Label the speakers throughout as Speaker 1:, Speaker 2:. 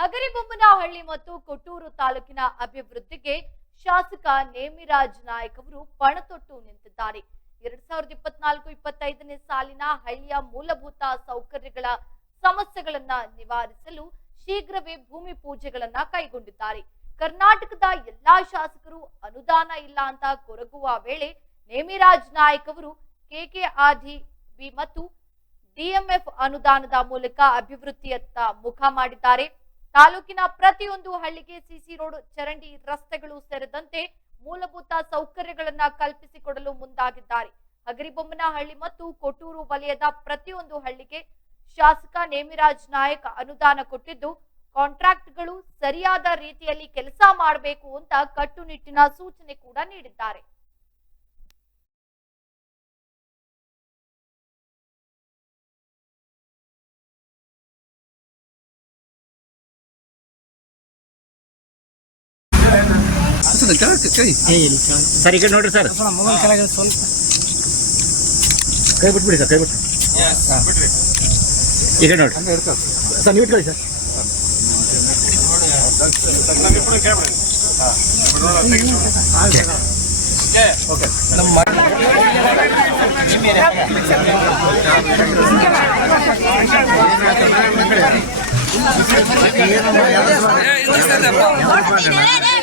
Speaker 1: ಹಗರಿಬೊಮ್ಮನಹಳ್ಳಿ ಮತ್ತು ಕೊಟ್ಟೂರು ತಾಲೂಕಿನ ಅಭಿವೃದ್ಧಿಗೆ ಶಾಸಕ ನೇಮಿರಾಜ್ ನಾಯಕ್ ಅವರು ಪಣತೊಟ್ಟು ನಿಂತಿದ್ದಾರೆ. ಎರಡ್ ಸಾವಿರದ ಇಪ್ಪತ್ನಾಲ್ಕು ಇಪ್ಪತ್ತೈದನೇ ಸಾಲಿನ ಹಳ್ಳಿಯ ಮೂಲಭೂತ ಸೌಕರ್ಯಗಳ ಸಮಸ್ಯೆಗಳನ್ನ ನಿವಾರಿಸಲು ಶೀಘ್ರವೇ ಭೂಮಿ ಪೂಜೆಗಳನ್ನ ಕೈಗೊಂಡಿದ್ದಾರೆ. ಕರ್ನಾಟಕದ ಎಲ್ಲಾ ಶಾಸಕರು ಅನುದಾನ ಇಲ್ಲ ಅಂತ ಕೊರಗುವ ವೇಳೆ ನೇಮಿರಾಜ್ ನಾಯಕ್ ಅವರು ಕೆಕೆಆರ್ಡಿ ಬಿ ಮತ್ತು ಡಿಎಂಎಫ್ ಅನುದಾನದ ಮೂಲಕ ಅಭಿವೃದ್ಧಿಯತ್ತ ಮುಖ ಮಾಡಿದ್ದಾರೆ. ತಾಲೂಕಿನ ಪ್ರತಿಯೊಂದು ಹಳ್ಳಿಗೆ ಸಿಸಿ ರೋಡ್, ಚರಂಡಿ ರಸ್ತೆಗಳು ಸೇರಿದಂತೆ ಮೂಲಭೂತ ಸೌಕರ್ಯಗಳನ್ನ ಕಲ್ಪಿಸಿಕೊಡಲು ಮುಂದಾಗಿದ್ದಾರೆ. ಹಗರಿಬೊಮ್ಮನಹಳ್ಳಿ ಮತ್ತು ಕೊಟ್ಟೂರು ವಲಯದ ಪ್ರತಿಯೊಂದು ಹಳ್ಳಿಗೆ ಶಾಸಕ ನೇಮಿರಾಜ್ ನಾಯಕ್ ಅನುದಾನ ಕೊಟ್ಟಿದ್ದು, ಕಾಂಟ್ರಾಕ್ಟ್ಗಳು ಸರಿಯಾದ ರೀತಿಯಲ್ಲಿ ಕೆಲಸ ಮಾಡಬೇಕು ಅಂತ ಕಟ್ಟುನಿಟ್ಟಿನ ಸೂಚನೆ ಕೂಡ ನೀಡಿದ್ದಾರೆ.
Speaker 2: ಸರ್ ಕೆಳಗೆ ಕೈ.
Speaker 3: ಸರ್ ಈ ಕಡೆ ನೋಡ್ರಿ ಸರ್.
Speaker 4: ಮೊಬೈಲ್ ಕೆಳಗೆ ಸ್ವಲ್ಪ.
Speaker 3: ಕೈ ಬಿಟ್ಬಿಡಿ ಸರ್ ಕೈ ಬಿಟ್ಟು ಈ ಕಡೆ ನೋಡ್ರಿ. ಸರ್ ನೀವು ಇಟ್ಕೊಳ್ಳಿ ಸರ್.
Speaker 4: ಫೋಟೋದಲ್ಲಿ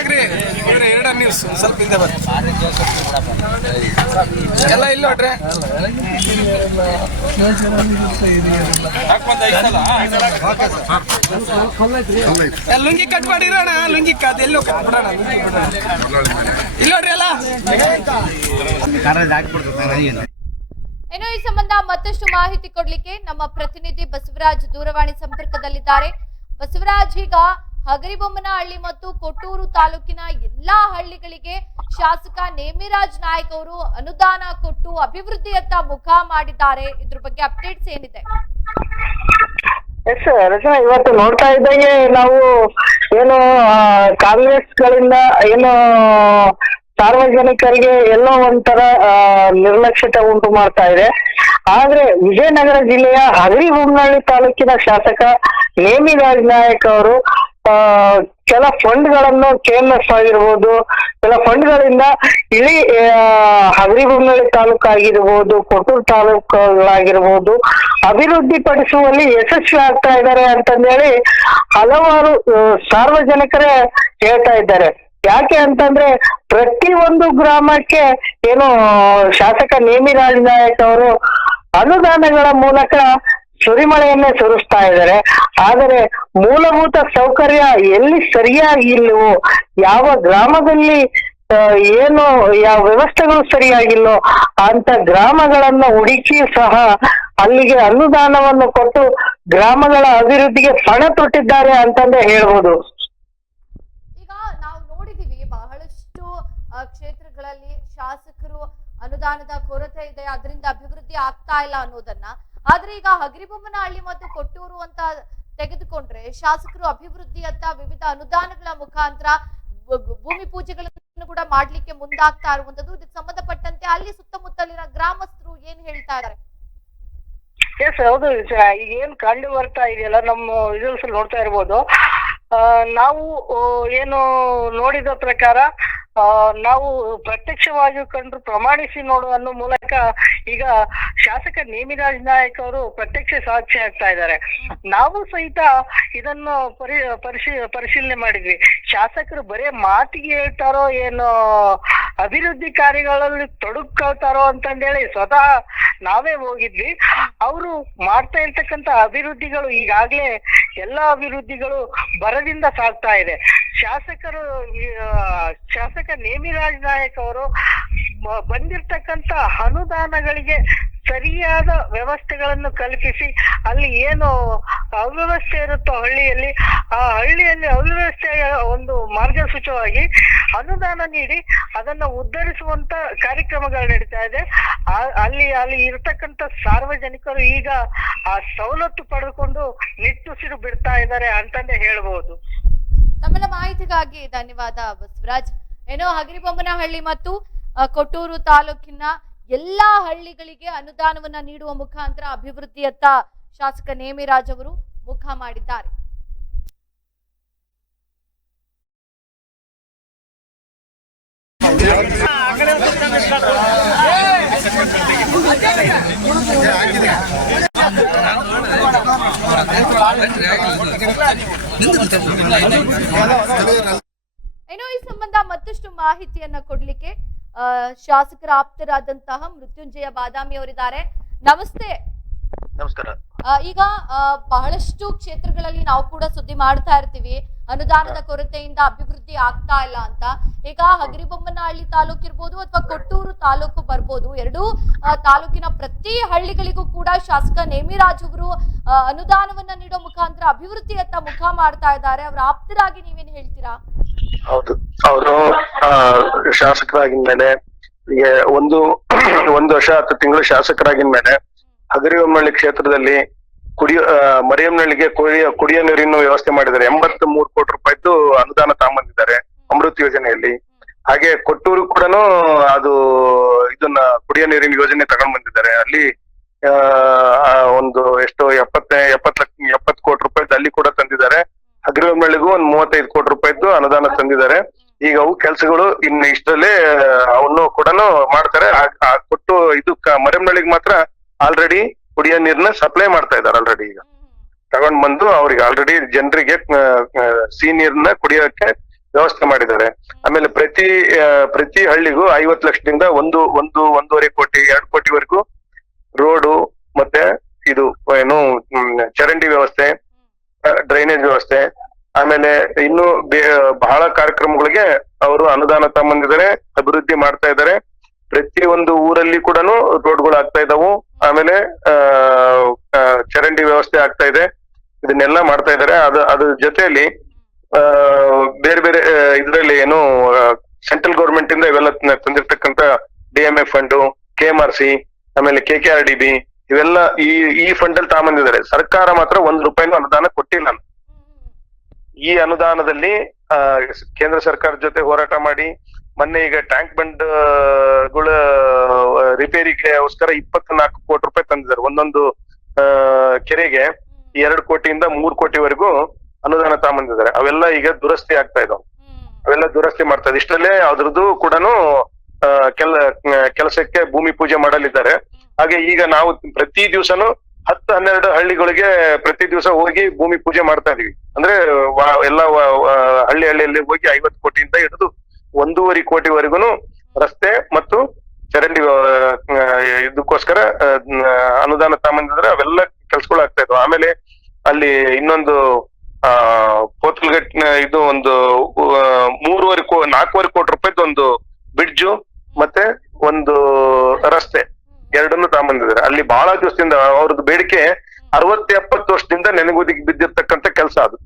Speaker 4: ಬರ್ತೀರಾ ಆಗ್ಲಾಗ್ರಿ ಎರಡ ನ್ಯೂಸ್ ಸ್ವಲ್ಪ ಹಿಂದೆ ಬರ್ರಿ. ಎಲ್ಲ ಇಲ್ಲ ನೋಡ್ರಿ. ಲುಂಗಿ ಕಟ್ ಮಾಡಿರೋಣ ಲುಂಗಿ ಕಟ್ ಎಲ್ಲೋ ಕಟ್ ಬಿಡೋಣ, ಲುಂಗಿ ಬಿಡೋಣ. ಇಲ್ಲ ನೋಡ್ರಿ ಎಲ್ಲ.
Speaker 1: ಇನ್ನು ಈ ಸಂಬಂಧ ಮತ್ತಷ್ಟು ಮಾಹಿತಿ ಕೊಡ್ಲಿಕ್ಕೆ ನಮ್ಮ ಪ್ರತಿನಿಧಿ ಬಸವರಾಜ್ ದೂರವಾಣಿ ಸಂಪರ್ಕದಲ್ಲಿದ್ದಾರೆ. ಬಸವರಾಜ್, ಈಗ ಹಗರಿಬೊಮ್ಮನಹಳ್ಳಿ ಮತ್ತು ಕೊಟ್ಟೂರು ತಾಲೂಕಿನ ಎಲ್ಲಾ ಹಳ್ಳಿಗಳಿಗೆ ಶಾಸಕ ನೇಮಿರಾಜ್ ನಾಯಕ್ ಅವರು ಅನುದಾನ ಕೊಟ್ಟು ಅಭಿವೃದ್ಧಿಯತ್ತ ಮುಖ ಮಾಡಿದ್ದಾರೆ. ಇದ್ರ ಬಗ್ಗೆ ಅಪ್ಡೇಟ್ಸ್ ಏನಿದೆ?
Speaker 5: ಎಸ್, ರಚನಾ, ಇವತ್ತು ನೋಡ್ತಾ ಇದ್ದಂಗೆ ನಾವು ಏನು ಕಾಂಗ್ರೆಸ್ ಗಳಿಂದ ಏನು, ಸಾರ್ವಜನಿಕರಿಗೆ ಎಲ್ಲೋ ಒಂಥರ ನಿರ್ಲಕ್ಷ್ಯತೆ ಉಂಟು ಮಾಡ್ತಾ ಇದೆ. ಆದ್ರೆ ವಿಜಯನಗರ ಜಿಲ್ಲೆಯ ಹಗರಿಬೊಮ್ಮನಹಳ್ಳಿ ತಾಲೂಕಿನ ಶಾಸಕ ನೇಮಿರಾಜ್ ನಾಯಕ್ ಅವರು ಕೆಲ ಫಂಡ್ಗಳನ್ನು ಕೆ ಎಂ ಎಫ್ ಆಗಿರ್ಬೋದು, ಕೆಲ ಫಂಡ್ಗಳಿಂದ ಇಡೀ ಇಳಿ ಹಗರಿಬೊಮ್ಮನಹಳ್ಳಿ ತಾಲೂಕು ಆಗಿರ್ಬೋದು ಕೊಟ್ಟೂರು ತಾಲೂಕುಗಳಾಗಿರ್ಬೋದು ಅಭಿವೃದ್ಧಿ ಪಡಿಸುವಲ್ಲಿ ಯಶಸ್ವಿ ಆಗ್ತಾ ಇದ್ದಾರೆ ಅಂತಂದೇಳಿ ಹಲವಾರು ಸಾರ್ವಜನಿಕರೇ ಹೇಳ್ತಾ ಇದ್ದಾರೆ. ಯಾಕೆ ಅಂತಂದ್ರೆ ಪ್ರತಿ ಒಂದು ಗ್ರಾಮಕ್ಕೆ ಏನು ಶಾಸಕ ನೇಮಿರಾಜ್ ನಾಯಕ್ ಅವರು ಅನುದಾನಗಳ ಮೂಲಕ ಸುರಿಮಳೆಯನ್ನೇ ಸುರಿಸ್ತಾ ಇದ್ದಾರೆ. ಆದರೆ ಮೂಲಭೂತ ಸೌಕರ್ಯ ಎಲ್ಲಿ ಸರಿಯಾಗಿ ಇಲ್ಲವೋ, ಯಾವ ಗ್ರಾಮದಲ್ಲಿ ಏನು, ಯಾವ ವ್ಯವಸ್ಥೆಗಳು ಸರಿಯಾಗಿಲ್ಲೋ ಅಂತ ಗ್ರಾಮಗಳನ್ನ ಹುಡುಕಿ ಸಹ ಅಲ್ಲಿಗೆ ಅನುದಾನವನ್ನು ಕೊಟ್ಟು ಗ್ರಾಮಗಳ ಅಭಿವೃದ್ಧಿಗೆ ಪಣ ತೊಟ್ಟಿದ್ದಾರೆ ಅಂತಂದೇ ಹೇಳ್ಬೋದು.
Speaker 1: ಈಗ ನಾವು ನೋಡಿದೀವಿ ಬಹಳಷ್ಟು ಕ್ಷೇತ್ರಗಳಲ್ಲಿ ಶಾಸಕರು ಅನುದಾನದ ಕೊರತೆ ಇದೆ, ಅದರಿಂದ ಅಭಿವೃದ್ಧಿ ಆಗ್ತಾ ಇಲ್ಲ ಅನ್ನೋದನ್ನ. ಆದ್ರೆ ಈಗ ಹಗರಿಬೊಮ್ಮನಹಳ್ಳಿ ಮತ್ತು ಕೊಟ್ಟೂರು ಅಂತ ತೆಗೆದುಕೊಂಡ್ರೆ ಶಾಸಕರು ಅಭಿವೃದ್ಧಿಯತ್ತ ವಿವಿಧ ಅನುದಾನಗಳ ಮುಖಾಂತರ ಭೂಮಿ ಪೂಜೆಗಳನ್ನು ಕೂಡ ಮಾಡ್ಲಿಕ್ಕೆ ಮುಂದಾಗ್ತಾ ಇರುವಂತದ್ದು ಇದಕ್ಕೆ ಸಂಬಂಧಪಟ್ಟಂತೆ ಅಲ್ಲಿ ಸುತ್ತಮುತ್ತಲಿನ ಗ್ರಾಮಸ್ಥರು ಏನ್ ಹೇಳ್ತಾ ಇದ್ದಾರೆ?
Speaker 5: ಎಸ್ ಹೌದು. ಈಗ ಏನ್ ಕಂಡು ಬರ್ತಾ ಇದೆಯಲ್ಲ, ನಮ್ಮ ವಿಜುವಲ್ಸ್ ನೋಡ್ತಾ ಇರ್ಬೋದು. ನಾವು ಏನು ನೋಡಿದ ಪ್ರಕಾರ ನಾವು ಪ್ರತ್ಯಕ್ಷವಾಗಿ ಕಂಡು ಪ್ರಮಾಣಿಸಿ ನೋಡುವ ಮೂಲಕ ಈಗ ಶಾಸಕ ನೇಮಿರಾಜ್ ನಾಯಕ್ ಅವರು ಪ್ರತ್ಯಕ್ಷ ಸಾಕ್ಷಿ ಆಗ್ತಾ ಇದ್ದಾರೆ. ನಾವು ಸಹಿತ ಇದನ್ನು ಪರಿ, ಪರಿಶೀ, ಪರಿಶೀಲನೆ ಮಾಡಿದ್ವಿ. ಶಾಸಕರು ಬರೇ ಮಾತಿಗೆ ಹೇಳ್ತಾರೋ ಏನು ಅಭಿವೃದ್ಧಿ ಕಾರ್ಯಗಳಲ್ಲಿ ತೊಡಗ್ಕೊಳ್ತಾರೋ ಅಂತಂದೇಳಿ ಸ್ವತಃ ನಾವೇ ಹೋಗಿದ್ವಿ. ಅವರು ಮಾಡ್ತಾ ಇರ್ತಕ್ಕಂತ ಅಭಿವೃದ್ಧಿಗಳು ಈಗಾಗ್ಲೇ ಎಲ್ಲಾ ಅಭಿವೃದ್ಧಿಗಳು ಬರದಿಂದ ಸಾಗ್ತಾ ಇದೆ. ಶಾಸಕರು ಶಾಸಕ ನೇಮಿರಾಜ್ ನಾಯಕ್ ಅವರು ಬಂದಿರ್ತಕ್ಕಂತ ಅನುದಾನಗಳಿಗೆ ಸರಿಯಾದ ವ್ಯವಸ್ಥೆಗಳನ್ನು ಕಲ್ಪಿಸಿ ಅಲ್ಲಿ ಏನು ಅವ್ಯವಸ್ಥೆ ಇರುತ್ತೋ ಹಳ್ಳಿಯಲ್ಲಿ, ಆ ಹಳ್ಳಿಯಲ್ಲಿ ಅವ್ಯವಸ್ಥೆಯ ಒಂದು ಮಾರ್ಗಸೂಚವಾಗಿ ಅನುದಾನ ನೀಡಿ ಅದನ್ನ ಉದ್ಧರಿಸುವಂತ ಕಾರ್ಯಕ್ರಮಗಳು ನಡೀತಾ ಇದೆ. ಅಲ್ಲಿ ಅಲ್ಲಿ ಇರತಕ್ಕಂತ ಸಾರ್ವಜನಿಕರು ಈಗ ಆ ಸವಲತ್ತು ಪಡೆದುಕೊಂಡು ನಿಟ್ಟುಸಿರು ಬಿಡ್ತಾ ಇದ್ದಾರೆ ಅಂತಂದೇ ಹೇಳ್ಬಹುದು
Speaker 1: ತಮ್ಮೆಲ್ಲ ಮಾಹಿತಿಗಾಗಿ ಧನ್ಯವಾದ ಬಸವರಾಜ್. ಏನೋ ಹಗರಿಬೊಮ್ಮನಹಳ್ಳಿ ಮತ್ತು ಕೊಟ್ಟೂರು ತಾಲೂಕಿನ ಎಲ್ಲಾ ಹಳ್ಳಿಗಳಿಗೆ ಅನುದಾನವನ್ನ ನೀಡುವ ಮುಖಾಂತರ ಅಭಿವೃದ್ಧಿಯತ್ತ ಶಾಸಕ ನೇಮಿರಾಜ್ ಅವರು ಮುಖ ಮಾಡಿದ್ದಾರೆ. ಏನೋ ಈ ಸಂಬಂಧ ಮತ್ತಷ್ಟು ಮಾಹಿತಿಯನ್ನ ಕೊಡ್ಲಿಕ್ಕೆ ಶಾಸಕರ ಆಪ್ತರಾದಂತಹ ಮೃತ್ಯುಂಜಯ ಬಾದಾಮಿ ಅವರಿದ್ದಾರೆ. ನಮಸ್ತೆ.
Speaker 6: ನಮಸ್ಕಾರ.
Speaker 1: ಈಗ ಬಹಳಷ್ಟು ಕ್ಷೇತ್ರಗಳಲ್ಲಿ ನಾವು ಕೂಡ ಸುದ್ದಿ ಮಾಡ್ತಾ ಇರ್ತೀವಿ. ಅನುದಾನದ ಕೊರತೆಯಿಂದ ಅಭಿವೃದ್ಧಿ ಆಗ್ತಾ ಇಲ್ಲ ಅಂತ. ಈಗ ಹಗರಿಬೊಮ್ಮನಹಳ್ಳಿ ತಾಲೂಕು ಇರ್ಬೋದು ಅಥವಾ ಕೊಟ್ಟೂರು ತಾಲೂಕು ಬರ್ಬೋದು. ಎರಡೂ ತಾಲೂಕಿನ ಪ್ರತಿ ಹಳ್ಳಿಗಳಿಗೂ ಕೂಡ ಶಾಸಕ ನೇಮಿರಾಜ್ ಅವರು ಅನುದಾನವನ್ನ ನೀಡೋ ಮುಖಾಂತರ ಅಭಿವೃದ್ಧಿಯತ್ತ ಮುಖ ಮಾಡ್ತಾ ಇದ್ದಾರೆ. ಅವರ ಆಪ್ತರಾಗಿ ನೀವೇನ್ ಹೇಳ್ತೀರಾ?
Speaker 6: ಹೌದು. ಅವರು ಶಾಸಕರಾಗಿನ ಮೇಲೆ ಒಂದು ಒಂದು ವರ್ಷ ಹತ್ತು ತಿಂಗಳು ಶಾಸಕರಾಗಿನ ಮೇಲೆ ಹಗರಿಬೊಮ್ಮಳ್ಳಿ ಕ್ಷೇತ್ರದಲ್ಲಿ ಕುಡಿಯೋ ಮರಿಯಮ್ಮನಹಳ್ಳಿಗೆ ಕುಡಿಯ ಕುಡಿಯೋ ನೀರಿನ ವ್ಯವಸ್ಥೆ ಮಾಡಿದ್ದಾರೆ. ಎಂಬತ್ ಮೂರು ಕೋಟಿ ರೂಪಾಯಿದ್ದು ಅನುದಾನ ತಗೊಂಬಂದಿದ್ದಾರೆ ಅಮೃತ್ ಯೋಜನೆಯಲ್ಲಿ. ಹಾಗೆ ಕೊಟ್ಟೂರು ಕೂಡ ಅದು, ಇದನ್ನ ಕುಡಿಯ ನೀರಿನ ಯೋಜನೆ ತಗೊಂಡ್ ಬಂದಿದ್ದಾರೆ. ಅಲ್ಲಿ ಒಂದು ಎಷ್ಟು ಎಪ್ಪತ್ತ ಎಪ್ಪತ್ ಲಕ್ಷ ಎಪ್ಪತ್ ಕೋಟಿ ರೂಪಾಯಿದ್ದು ಅಲ್ಲಿ ಕೂಡ ತಂದಿದ್ದಾರೆ. ಹಗರಿಬೊಮ್ಮಳ್ಳಿಗೂ ಒಂದ್ ಮೂವತ್ತೈದು ಕೋಟಿ ರೂಪಾಯಿದ್ದು ಅನುದಾನ ತಂದಿದ್ದಾರೆ. ಈಗ ಅವು ಕೆಲಸಗಳು ಇನ್ನು ಇಷ್ಟರಲ್ಲೇ ಅವನ್ನು ಕೂಡ ಮಾಡ್ತಾರೆ. ಕೊಟ್ಟು ಇದು ಮರೆಮನಳ್ಳಿಗೆ ಮಾತ್ರ ಆಲ್ರೆಡಿ ಕುಡಿಯೋ ನೀರ್ನ ಸಪ್ಲೈ ಮಾಡ್ತಾ ಇದ್ದಾರೆ ಆಲ್ರೆಡಿ ಈಗ. ತಗೊಂಡ್ ಬಂದು ಅವ್ರಿಗೆ ಆಲ್ರೆಡಿ ಜನರಿಗೆ ಸಿಹಿ ನೀರ್ನ ಕುಡಿಯೋಕೆ ವ್ಯವಸ್ಥೆ ಮಾಡಿದ್ದಾರೆ. ಆಮೇಲೆ ಪ್ರತಿ ಪ್ರತಿ ಹಳ್ಳಿಗೂ ಐವತ್ ಲಕ್ಷದಿಂದ ಒಂದು ಒಂದು, ಒಂದೂವರೆ ಕೋಟಿ, ಎರಡು ಕೋಟಿವರೆಗೂ ರೋಡು ಮತ್ತೆ ಇದು ಏನು ಚರಂಡಿ ವ್ಯವಸ್ಥೆ ಡ್ರೈನೇಜ್ ವ್ಯವಸ್ಥೆ. ಆಮೇಲೆ ಇನ್ನು ಬಹಳ ಕಾರ್ಯಕ್ರಮಗಳಿಗೆ ಅವರು ಅನುದಾನ ತಗೊಂಬಂದಿದ್ದಾರೆ ಅಭಿವೃದ್ಧಿ ಮಾಡ್ತಾ ಇದ್ದಾರೆ. ಪ್ರತಿ ಒಂದು ಊರಲ್ಲಿ ಕೂಡ ರೋಡ್ಗಳು ಆಗ್ತಾ ಇದಾವು. ಆಮೇಲೆ ಚರಂಡಿ ವ್ಯವಸ್ಥೆ ಆಗ್ತಾ ಇದೆ. ಇದನ್ನೆಲ್ಲ ಮಾಡ್ತಾ ಇದ್ದಾರೆ. ಅದು, ಅದ್ರ ಜೊತೆಯಲ್ಲಿ ಬೇರೆ ಬೇರೆ ಇದರಲ್ಲಿ ಏನು ಸೆಂಟ್ರಲ್ ಗೌರ್ಮೆಂಟ್ ಇಂದ ಇವೆಲ್ಲ ತಂದಿರ್ತಕ್ಕಂತ D M F fund, K M R C, ಆಮೇಲೆ K K R D B ಇವೆಲ್ಲ ಈ ಈ ಫಂಡ್ ಅಲ್ಲಿ ತಗೊಂಬಂದಿದ್ದಾರೆ ಸರ್ಕಾರ ಮಾತ್ರ ಒಂದ್ ರೂಪಾಯಿನೂ ಅನುದಾನ ಕೊಟ್ಟಿಲ್ಲ. ಈ ಅನುದಾನದಲ್ಲಿ ಕೇಂದ್ರ ಸರ್ಕಾರದ ಜೊತೆ ಹೋರಾಟ ಮಾಡಿ, ಮೊನ್ನೆ ಈಗ ಟ್ಯಾಂಕ್ ಬಂಡ್ಗಳ ರಿಪೇರಿಗೆಗೋಸ್ಕರ ಇಪ್ಪತ್ನಾಲ್ಕು ಕೋಟಿ ರೂಪಾಯಿ ತಂದಿದ್ದಾರೆ. ಒಂದೊಂದು ಕೆರೆಗೆ ಎರಡು ಕೋಟಿಯಿಂದ ಮೂರು ಕೋಟಿವರೆಗೂ ಅನುದಾನ ತಗೊಂಬಂದಿದ್ದಾರೆ ಅವೆಲ್ಲ ಈಗ ದುರಸ್ತಿ ಆಗ್ತಾ ಇದಾವೆ. ಅವೆಲ್ಲ ದುರಸ್ತಿ ಮಾಡ್ತಾ ಇದೆ ಇಷ್ಟರಲ್ಲೇ ಅದ್ರದ್ದು ಕೂಡ ಕೆಲ ಕೆಲಸಕ್ಕೆ ಭೂಮಿ ಪೂಜೆ ಮಾಡಲಿದ್ದಾರೆ. ಹಾಗೆ ಈಗ ನಾವು ಪ್ರತಿ ದಿವಸನು ಹತ್ತು ಹನ್ನೆರಡು ಹಳ್ಳಿಗಳಿಗೆ ಪ್ರತಿ ದಿವಸ ಹೋಗಿ ಭೂಮಿ ಪೂಜೆ ಮಾಡ್ತಾ ಇದೀವಿ. ಅಂದ್ರೆ ಎಲ್ಲ ಹಳ್ಳಿ ಹಳ್ಳಿಯಲ್ಲಿ ಹೋಗಿ ಐವತ್ತು ಕೋಟಿಯಿಂದ ಹಿಡಿದು ಒಂದೂವರೆ ಕೋಟಿವರೆಗೂ ರಸ್ತೆ ಮತ್ತು ಚರಂಡಿ ಇದಕ್ಕೋಸ್ಕರ ಅನುದಾನ ತಾಮಂದಿದ್ರೆ ಅವೆಲ್ಲ ಕೆಲ್ಸಗಳು ಆಗ್ತಾ ಇದ್ವು. ಆಮೇಲೆ ಅಲ್ಲಿ ಇನ್ನೊಂದು, ಆ ಪೋತ್ಲ್ಗಟ್ ಇದು ಒಂದು ಮೂರುವರೆ ಕೋ, ನಾಲ್ಕೂವರೆ ಕೋಟಿ ರೂಪಾಯಿದು ಒಂದು ಬ್ರಿಡ್ಜು ಮತ್ತೆ ಒಂದು ರಸ್ತೆ. ಎರಡನ್ನು ತಗೊಂಬಂದಿದ್ದಾರೆ. ಅಲ್ಲಿ ಬಹಳ ದಿವಸದಿಂದ ಅವ್ರದ್ದು ಬೇಡಿಕೆ ಅರವತ್ತು ಎಪ್ಪತ್ತು ವರ್ಷದಿಂದ ನೆನಗುದಿಗೆ ಬಿದ್ದಿರ್ತಕ್ಕಂಥ ಕೆಲಸ ಅದು.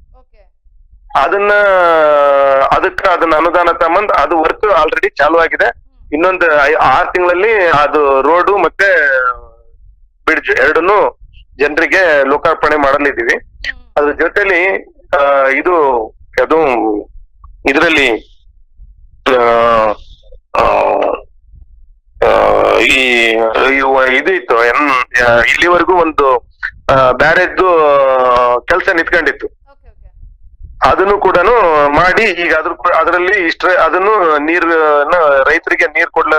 Speaker 6: ಅದನ್ನ ಅದಕ್ಕ ಅದನ್ನ ಅನುದಾನ ತಗೊಂಬಂದ್ ಅದು ವರ್ಕ್ ಆಲ್ರೆಡಿ ಚಾಲು ಆಗಿದೆ. ಇನ್ನೊಂದು ಆರು ತಿಂಗಳಲ್ಲಿ ಅದು ರೋಡು ಮತ್ತೆ ಬ್ರಿಡ್ಜ್ ಎರಡನ್ನು ಜನರಿಗೆ ಲೋಕಾರ್ಪಣೆ ಮಾಡಲಿದ್ದೀವಿ. ಅದ್ರ ಜೊತೆಲಿ ಇದು ಅದು ಇದರಲ್ಲಿ ಈ ಇದು ಇತ್ತು ಇಲ್ಲಿವರೆಗೂ ಒಂದು ಬ್ಯಾರೇಜ್ದು ಕೆಲಸ ನಿಂತ್ಕೊಂಡಿತ್ತು. ಅದನ್ನು ಕೂಡ ಮಾಡಿ ಈಗ ಅದ್ರ ಅದರಲ್ಲಿ ಇಷ್ಟ ಅದನ್ನು ನೀರ್ ರೈತರಿಗೆ ನೀರ್ ಕೊಡ್ಲ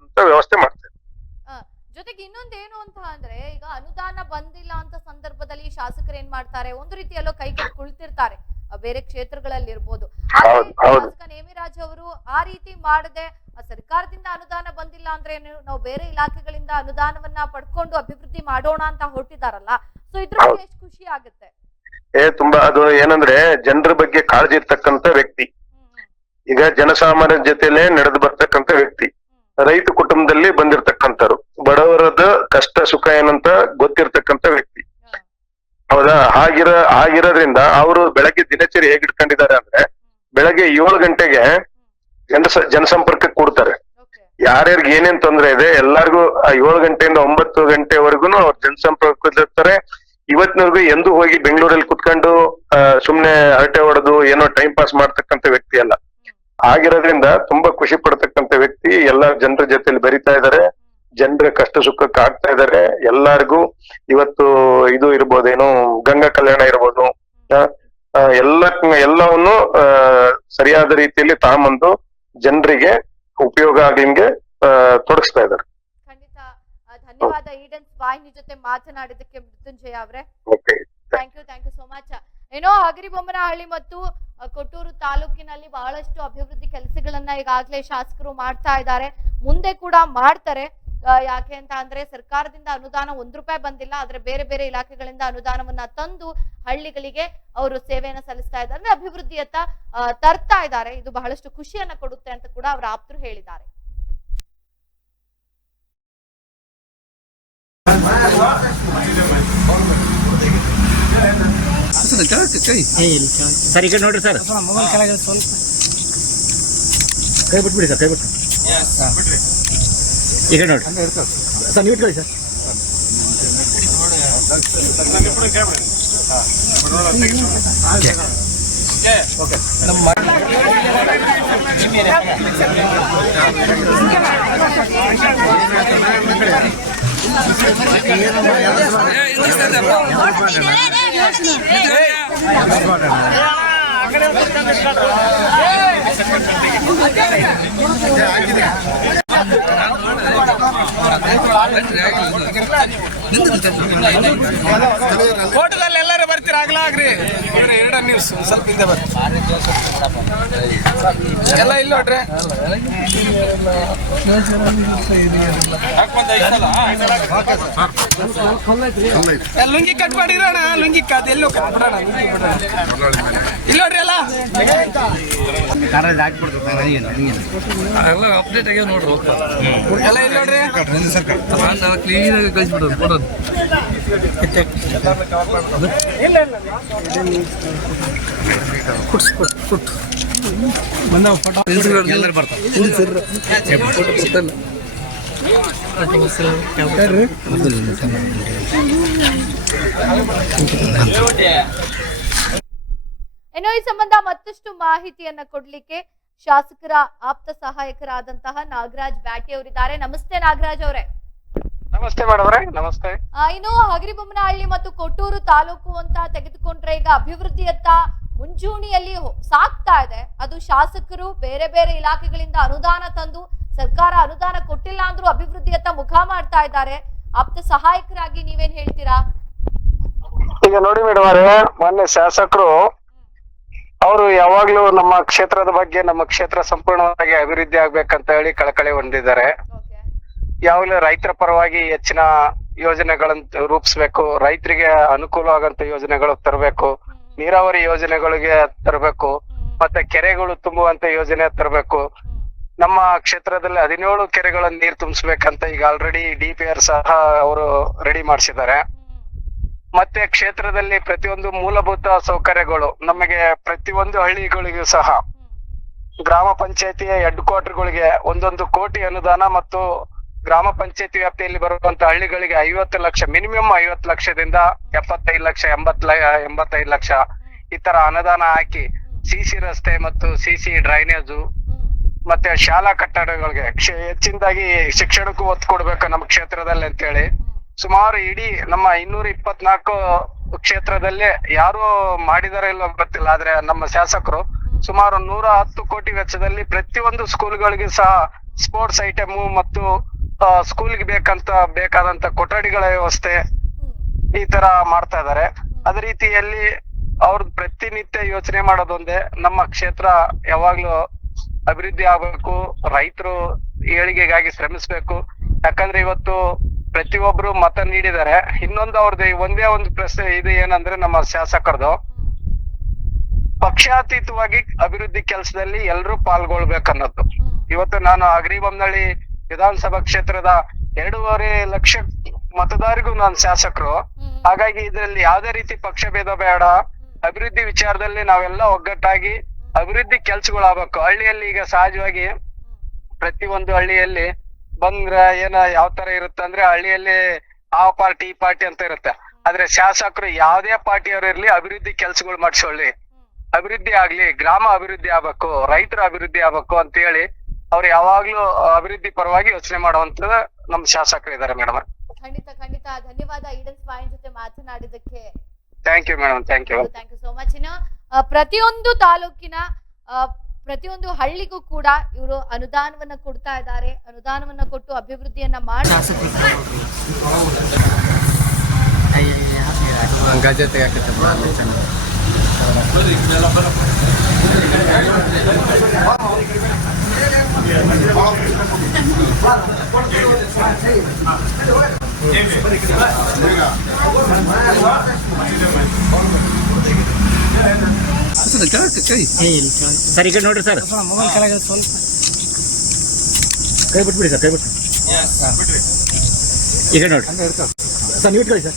Speaker 6: ಅಂತ ವ್ಯವಸ್ಥೆ ಮಾಡ್ತಾರೆ
Speaker 1: ಆ, ಜೊತೆಗೆ ಇನ್ನೊಂದೇನು ಅಂತ ಅಂದ್ರೆ ಈಗ ಅನುದಾನ ಬಂದಿಲ್ಲ ಅಂತ ಸಂದರ್ಭದಲ್ಲಿ ಶಾಸಕರು ಏನ್ ಮಾಡ್ತಾರೆ ಒಂದು ರೀತಿಯಲ್ಲೋ ಕೈ ಕೈ ಕುಳಿತಿರ್ತಾರೆ ಬೇರೆ ಕ್ಷೇತ್ರಗಳಲ್ಲಿ ಇರ್ಬೋದು ನೇಮಿರಾಜ್ ಅವರು ಆ ರೀತಿ ಮಾಡದೆ ಸರ್ಕಾರದಿಂದ ಅನುದಾನ ಬಂದಿಲ್ಲ ಅಂದ್ರೆ ನಾವು ಬೇರೆ ಇಲಾಖೆಗಳಿಂದ ಅನುದಾನವನ್ನ ಪಡ್ಕೊಂಡು ಅಭಿವೃದ್ಧಿ ಮಾಡೋಣ ಅಂತ ಹೊರಟಿದಾರಲ್ಲ. ಸೊ ಇದ್ರ ಬಗ್ಗೆ ಎಷ್ಟು ಖುಷಿ ಆಗುತ್ತೆ?
Speaker 6: ಏ ತುಂಬಾ ಅದು ಏನಂದ್ರೆ ಜನರ ಬಗ್ಗೆ ಕಾಳಜಿ ಇರ್ತಕ್ಕಂತ ವ್ಯಕ್ತಿ. ಈಗ ಜನಸಾಮಾನ್ಯರ ಜೊತೆಲೆ ನಡೆದು ಬರ್ತಕ್ಕಂತ ವ್ಯಕ್ತಿ. ರೈತ ಕುಟುಂಬದಲ್ಲಿ ಬಂದಿರ್ತಕ್ಕಂಥವ್ರು. ಬಡವರದ ಕಷ್ಟ ಸುಖ ಏನಂತ ಗೊತ್ತಿರ್ತಕ್ಕಂತ ವ್ಯಕ್ತಿ. ಹೌದಾ? ಹಾಗಿರ ಆಗಿರೋದ್ರಿಂದ ಅವರು ಬೆಳಗ್ಗೆ ದಿನಚರಿ ಹೇಗಿಟ್ಕೊಂಡಿದ್ದಾರೆ ಅಂದ್ರೆ ಬೆಳಗ್ಗೆ ಏಳು ಗಂಟೆಗೆ ಜನ ಜನಸಂಪರ್ಕ ಕೂಡ್ತಾರೆ. ಯಾರ್ಯಾರಿಗೆ ಏನೇನ್ ತೊಂದ್ರೆ ಇದೆ, ಎಲ್ಲಾರ್ಗು ಏಳು ಗಂಟೆಯಿಂದ ಒಂಬತ್ತು ಗಂಟೆವರೆಗೂ ಅವ್ರು ಜನಸಂಪರ್ಕದಲ್ಲಿರ್ತಾರೆ ಇವತ್ತಿನವರೆಗೂ ಎಂದೂ ಹೋಗಿ ಬೆಂಗಳೂರಲ್ಲಿ ಕುತ್ಕೊಂಡು ಸುಮ್ನೆ ಹರಟೆ ಹೊಡೆದು ಏನೋ ಟೈಮ್ ಪಾಸ್ ಮಾಡ್ತಕ್ಕಂತ ವ್ಯಕ್ತಿ ಅಲ್ಲ. ಆಗಿರೋದ್ರಿಂದ ತುಂಬಾ ಖುಷಿ ಪಡ್ತಕ್ಕಂತ ವ್ಯಕ್ತಿ, ಎಲ್ಲ ಜನರ ಜೊತೆಲಿ ಬೆರಿತಾ ಇದ್ದಾರೆ ಜನರ ಕಷ್ಟ ಸುಖಕ್ಕೆ ಆಗ್ತಾ ಇದ್ದಾರೆ ಎಲ್ಲಾರ್ಗೂ ಇವತ್ತು ಇದು ಇರ್ಬೋದೇನು, ಗಂಗಾ ಕಲ್ಯಾಣ ಇರ್ಬೋದು. ಎಲ್ಲ, ಎಲ್ಲವನ್ನು ಸರಿಯಾದ ರೀತಿಯಲ್ಲಿ ತಾಮಂದು ಜನರಿಗೆ ಉಪಯೋಗ ಆಗ್ಲಿಂಗೆ ನಿಮ್ಗೆ ತೊಡಗಿಸ್ತಾ ಇದ್ದಾರೆ.
Speaker 1: ಖಂಡಿತ ಧನ್ಯವಾದ. ಈಡನ್ ವಾಹಿನಿ ಜೊತೆ ಮಾತನಾಡಿದಕ್ಕೆ ಮೃತ್ಯುಂಜಯ ಅವರೇ. Thank you thank you so much ಏನೋ ಹಗರಿಬೊಮ್ಮನಹಳ್ಳಿ ಮತ್ತು ಕೊಟ್ಟೂರು ತಾಲೂಕಿನಲ್ಲಿ ಬಹಳಷ್ಟು ಅಭಿವೃದ್ಧಿ ಕೆಲಸಗಳನ್ನ ಈಗಾಗಲೇ ಶಾಸಕರು ಮಾಡ್ತಾ ಇದ್ದಾರೆ. ಮುಂದೆ ಕೂಡ ಮಾಡ್ತಾರೆ. ಯಾಕೆ ಅಂತ ಅಂದ್ರೆ ಸರ್ಕಾರದಿಂದ ಅನುದಾನ ಒಂದ್ ರೂಪಾಯಿ ಬಂದಿಲ್ಲ ಆದ್ರೆ ಬೇರೆ ಬೇರೆ ಇಲಾಖೆಗಳಿಂದ ಅನುದಾನವನ್ನ ತಂದು ಹಳ್ಳಿಗಳಿಗೆ ಅವರು ಸೇವೆಯನ್ನ ಸಲ್ಲಿಸ್ತಾ ಇದ್ದಾರೆ. ಅಂದ್ರೆ ಅಭಿವೃದ್ಧಿಯತ್ತ ತರ್ತಾ ಇದ್ದಾರೆ. ಇದು ಬಹಳಷ್ಟು ಖುಷಿಯನ್ನ ಕೊಡುತ್ತೆ ಅಂತ ಕೂಡ ಅವರ ಆಪ್ತರು ಹೇಳಿದ್ದಾರೆ.
Speaker 2: ಸರ್ ಈಗ ಕೈ
Speaker 3: ಸರ್. ಮೊಬೈಲ್ ಕೆಳಗೆ ನೋಡ್ರಿ ಸರ್ ಕೈ ಬಿಟ್ಬಿಡಿ ಸರ್ ಕೈ ಬಿಟ್ಟು ಈ ನೋಡಿ. ಸರ್ ನೀವು ಇಟ್ಕೊಳ್ಳಿ ಸರ್.
Speaker 4: ಫೋಟೋದಲ್ಲಿ ಎಲ್ಲರೂ ಬರ್ತೀರಾ? ಆಗ್ಲಾಗ್ರಿ ಎರಡು ನ್ಯೂಸ್ ಸ್ವಲ್ಪ ಹಿಂದೆ ಬರ್ರಿ. ಎಲ್ಲ ಇಲ್ಲ ನೋಡ್ರಿ. ಲುಂಗಿ ಕಟ್ ಮಾಡಿರೋಣ ಲುಂಗಿ ಕಟ್ ಎಲ್ಲೋ ಕಟ್ ಬಿಡೋಣ ಲುಂಗಿ ಬಿಡೋಣ. ಇಲ್ಲ ನೋಡ್ರಿ ಎಲ್ಲ.
Speaker 2: ಎಲ್ಲ ಅಪ್ಡೇಟ್ ಆಗ್ಯಾವ ನೋಡ್ರಿ
Speaker 4: ಎಲ್ಲ ಇಲ್ಲ ನೋಡ್ರಿ?
Speaker 2: ಕ್ಲೀನ್ ಆಗಿ ಕಳಿಸ್ಬಿಡೋದು ಕೊಡೋದು. ಎಲ್ಲರೂ ಬರ್ತಾರೆ.
Speaker 1: ಏನೋ ಈ ಸಂಬಂಧ ಮತ್ತಷ್ಟು ಮಾಹಿತಿಯನ್ನ ಕೊಡ್ಲಿಕ್ಕೆ ಶಾಸಕರ ಆಪ್ತ ಸಹಾಯಕರಾದಂತಹ ನಾಗರಾಜ್ ಬ್ಯಾಟಿ ಅವರಿದ್ದಾರೆ. ನಮಸ್ತೆ ನಾಗರಾಜ್ ಅವರೇ.
Speaker 6: ನಮಸ್ತೆ ಮೇಡಮ್ರೆ ನಮಸ್ತೆ.
Speaker 1: ಇನ್ನು ಹಗರಿಬೊಮ್ಮನಹಳ್ಳಿ ಮತ್ತು ಕೊಟ್ಟೂರು ತಾಲೂಕು ಅಂತ ತೆಗೆದುಕೊಂಡ್ರೆ ಈಗ ಅಭಿವೃದ್ಧಿಯತ್ತ ಮುಂಚೂಣಿಯಲ್ಲಿ ಸಾಕ್ತಾ ಸಾಗ್ತಾ ಇದೆ. ಅದು ಶಾಸಕರು ಬೇರೆ ಬೇರೆ ಇಲಾಖೆಗಳಿಂದ ಅನುದಾನ ತಂದು ಸರ್ಕಾರ ಅನುದಾನ ಕೊಟ್ಟಿಲ್ಲ ಅಂದ್ರೂ ಅಭಿವೃದ್ಧಿಯತ್ತ ಮುಖ ಮಾಡ್ತಾ ಇದ್ದಾರೆ. ಆಪ್ತ ಸಹಾಯಕರಾಗಿ ನೀವೇನ್ ಹೇಳ್ತೀರಾ?
Speaker 7: ಈಗ ನೋಡಿ ಮೇಡಮ್ ಅವರೇ ಮೊನ್ನೆ ಶಾಸಕರು ಅವರು ಯಾವಾಗ್ಲೂ ನಮ್ಮ ಕ್ಷೇತ್ರದ ಬಗ್ಗೆ ನಮ್ಮ ಕ್ಷೇತ್ರ ಸಂಪೂರ್ಣವಾಗಿ ಅಭಿವೃದ್ಧಿ ಆಗ್ಬೇಕಂತ ಹೇಳಿ ಕಳಕಳಿ ಹೊಂದಿದ್ದಾರೆ. ಯಾವಾಗ್ಲೂ ರೈತರ ಪರವಾಗಿ ಹೆಚ್ಚಿನ ಯೋಜನೆಗಳನ್ನ ರೂಪಿಸ್ಬೇಕು ರೈತರಿಗೆ ಅನುಕೂಲ ಆಗಂತ ಯೋಜನೆಗಳು ತರಬೇಕು ನೀರಾವರಿ ಯೋಜನೆಗಳಿಗೆ ತರಬೇಕು ಮತ್ತೆ ಕೆರೆಗಳು ತುಂಬುವಂತ ಯೋಜನೆ ತರಬೇಕು. ನಮ್ಮ ಕ್ಷೇತ್ರದಲ್ಲಿ ಹದಿನೇಳು ಕೆರೆಗಳನ್ನು ನೀರು ತುಂಬಿಸ್ಬೇಕಂತ ಈಗ ಆಲ್ರೆಡಿ ಡಿ ಪಿ ಆರ್ ಸಹ ಅವರು ರೆಡಿ ಮಾಡಿಸಿದ್ದಾರೆ. ಮತ್ತೆ ಕ್ಷೇತ್ರದಲ್ಲಿ ಪ್ರತಿಯೊಂದು ಮೂಲಭೂತ ಸೌಕರ್ಯಗಳು, ನಮಗೆ ಪ್ರತಿಯೊಂದು ಹಳ್ಳಿಗಳಿಗೂ ಸಹ, ಗ್ರಾಮ ಪಂಚಾಯತಿಯ ಹೆಡ್ ಕ್ವಾರ್ಟರ್ಗಳಿಗೆ ಒಂದೊಂದು ಕೋಟಿ ಅನುದಾನ ಮತ್ತು ಗ್ರಾಮ ಪಂಚಾಯತಿ ವ್ಯಾಪ್ತಿಯಲ್ಲಿ ಬರುವಂತ ಹಳ್ಳಿಗಳಿಗೆ ಐವತ್ತು ಲಕ್ಷ, ಮಿನಿಮಮ್ ಐವತ್ತು ಲಕ್ಷದಿಂದ ಎಪ್ಪತ್ತೈದು ಲಕ್ಷ ಎಂಬತ್ ಎಂಬತ್ತೈದು ಲಕ್ಷ ಈ ತರ ಅನುದಾನ ಹಾಕಿ ಸಿಸಿ ರಸ್ತೆ ಮತ್ತು ಸಿಸಿ ಡ್ರೈನೇಜು ಮತ್ತೆ ಶಾಲಾ ಕಟ್ಟಡಗಳಿಗೆ ಹೆಚ್ಚಿನದಾಗಿ ಶಿಕ್ಷಣಕ್ಕೂ ಒತ್ತು ಕೊಡ್ಬೇಕು ನಮ್ಮ ಕ್ಷೇತ್ರದಲ್ಲಿ ಅಂತೇಳಿ. ಸುಮಾರು ಇಡೀ ನಮ್ಮ ಇನ್ನೂರ ಇಪ್ಪತ್ನಾಲ್ಕು ಕ್ಷೇತ್ರದಲ್ಲಿ ಯಾರು ಮಾಡಿದಾರೋ ಇಲ್ಲೋ ಗೊತ್ತಿಲ್ಲ ಆದ್ರೆ ನಮ್ಮ ಶಾಸಕರು ಸುಮಾರು ನೂರ ಹತ್ತು ಕೋಟಿ ವೆಚ್ಚದಲ್ಲಿ ಪ್ರತಿಯೊಂದು ಸ್ಕೂಲ್ಗಳಿಗೆ ಸಹ ಸ್ಪೋರ್ಟ್ಸ್ ಐಟಮ್ ಮತ್ತು ಸ್ಕೂಲ್ಗೆ ಬೇಕಂತ ಬೇಕಾದಂತ ಕೊಠಡಿಗಳ ವ್ಯವಸ್ಥೆ ಈ ತರ ಮಾಡ್ತಾ ಇದಾರೆ ಅದೇ ರೀತಿಯಲ್ಲಿ ಅವ್ರ ಪ್ರತಿನಿತ್ಯ ಯೋಚನೆ ಮಾಡೋದೊಂದೇ ನಮ್ಮ ಕ್ಷೇತ್ರ ಯಾವಾಗ್ಲೂ ಅಭಿವೃದ್ಧಿ ಆಗ್ಬೇಕು ರೈತರು ಏಳಿಗೆಗಾಗಿ ಶ್ರಮಿಸ್ಬೇಕು. ಯಾಕಂದ್ರೆ ಇವತ್ತು ಪ್ರತಿಯೊಬ್ರು ಮತ ನೀಡಿದ್ದಾರೆ ಇನ್ನೊಂದು ಅವ್ರದ್ದು ಒಂದೇ ಒಂದು ಪ್ರಶ್ನೆ ಇದು ಏನಂದ್ರೆ ನಮ್ಮ ಶಾಸಕರದು. ಪಕ್ಷಾತೀತವಾಗಿ ಅಭಿವೃದ್ಧಿ ಕೆಲಸದಲ್ಲಿ ಎಲ್ಲರೂ ಪಾಲ್ಗೊಳ್ಬೇಕನ್ನೋದು. ಇವತ್ತು ನಾನು ಅಗ್ರಿಬೊಮ್ಮನಹಳ್ಳಿ ವಿಧಾನಸಭಾ ಕ್ಷೇತ್ರದ ಎರಡೂವರೆ ಲಕ್ಷ ಮತದಾರಿಗೂ ನಾನು ಶಾಸಕರು. ಹಾಗಾಗಿ ಇದರಲ್ಲಿ ಯಾವುದೇ ರೀತಿ ಪಕ್ಷ ಭೇದ ಬೇಡ. ಅಭಿವೃದ್ಧಿ ವಿಚಾರದಲ್ಲಿ ನಾವೆಲ್ಲ ಒಗ್ಗಟ್ಟಾಗಿ ಅಭಿವೃದ್ಧಿ ಕೆಲ್ಸಗಳಾಗಬೇಕು. ಹಳ್ಳಿಯಲ್ಲಿ ಈಗ ಸಹಜವಾಗಿ ಪ್ರತಿ ಒಂದು ಹಳ್ಳಿಯಲ್ಲಿ ಬಂದ್ರ ಏನ ಯಾವ ತರ ಇರುತ್ತೆ ಅಂದ್ರೆ ಹಳ್ಳಿಯಲ್ಲಿ ಆ ಪಾರ್ಟಿ ಈ ಪಾರ್ಟಿ ಅಂತ ಇರುತ್ತೆ. ಆದ್ರೆ ಶಾಸಕರು ಯಾವ್ದೇ ಪಾರ್ಟಿಯವರು ಇರ್ಲಿ ಅಭಿವೃದ್ಧಿ ಕೆಲಸಗಳು ಮಾಡಿಸೊಳ್ಳಿ. ಅಭಿವೃದ್ಧಿ ಆಗ್ಲಿ ಗ್ರಾಮ ಅಭಿವೃದ್ಧಿ ಆಗ್ಬೇಕು ರೈತರ ಅಭಿವೃದ್ಧಿ ಆಗ್ಬೇಕು ಅಂತ ಹೇಳಿ ಅವ್ರು ಯಾವಾಗ್ಲೂ ಅಭಿವೃದ್ಧಿ ಪರವಾಗಿ ಯೋಚನೆ ಮಾಡುವಂತ ನಮ್ ಶಾಸಕರು ಇದಾರೆ ಮೇಡಮ್.
Speaker 1: ಖಂಡಿತ ಖಂಡಿತ. ಧನ್ಯವಾದ. ಈಡನ್ ಸ್ವಾಮಿ ಜೊತೆ ಮಾತನಾಡಿದಕ್ಕೆ
Speaker 7: thank you madam thank you
Speaker 1: thank you so much ಇನ್ನು ಪ್ರತಿಯೊಂದು ತಾಲೂಕಿನ ಪ್ರತಿಯೊಂದು ಹಳ್ಳಿಗೂ ಕೂಡ ಇವರು ಅನುದಾನವನ್ನ ಕೊಡ್ತಾ ಇದ್ದಾರೆ. ಅನುದಾನವನ್ನ ಕೊಟ್ಟು ಅಭಿವೃದ್ಧಿಯನ್ನ ಮಾಡಿ
Speaker 2: ಗಜ ತೆಗಾಕತ್ತೆ ಕೆಳಕ್ಕೆ ಕೈ
Speaker 3: ಸರ್ ಈ ಕಡೆ ನೋಡ್ರಿ ಸರ್ ಕೈ ಬಿಟ್ಬಿಡಿ ಸರ್ ಕೈ ಬಿಟ್ಟು ಈ ಕಡೆ ನೋಡ್ರಿ ಸರ್ ನೀವು ಇಟ್ಕೊಳ್ಳಿ ಸರ್